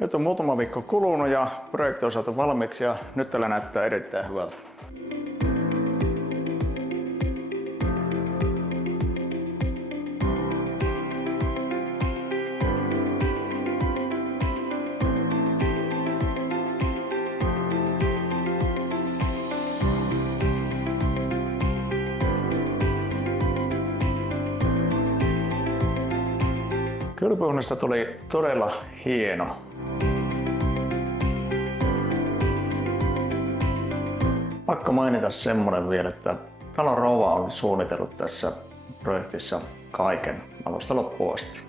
Nyt on muutama viikko kulunut ja projekti on saatu valmiiksi ja nyt tällä näyttää erittäin hyvältä. Kylpyhuoneesta tuli todella hieno. Pakko mainita semmonen vielä, että talon rouva on suunnitellut tässä projektissa kaiken alusta loppuun asti.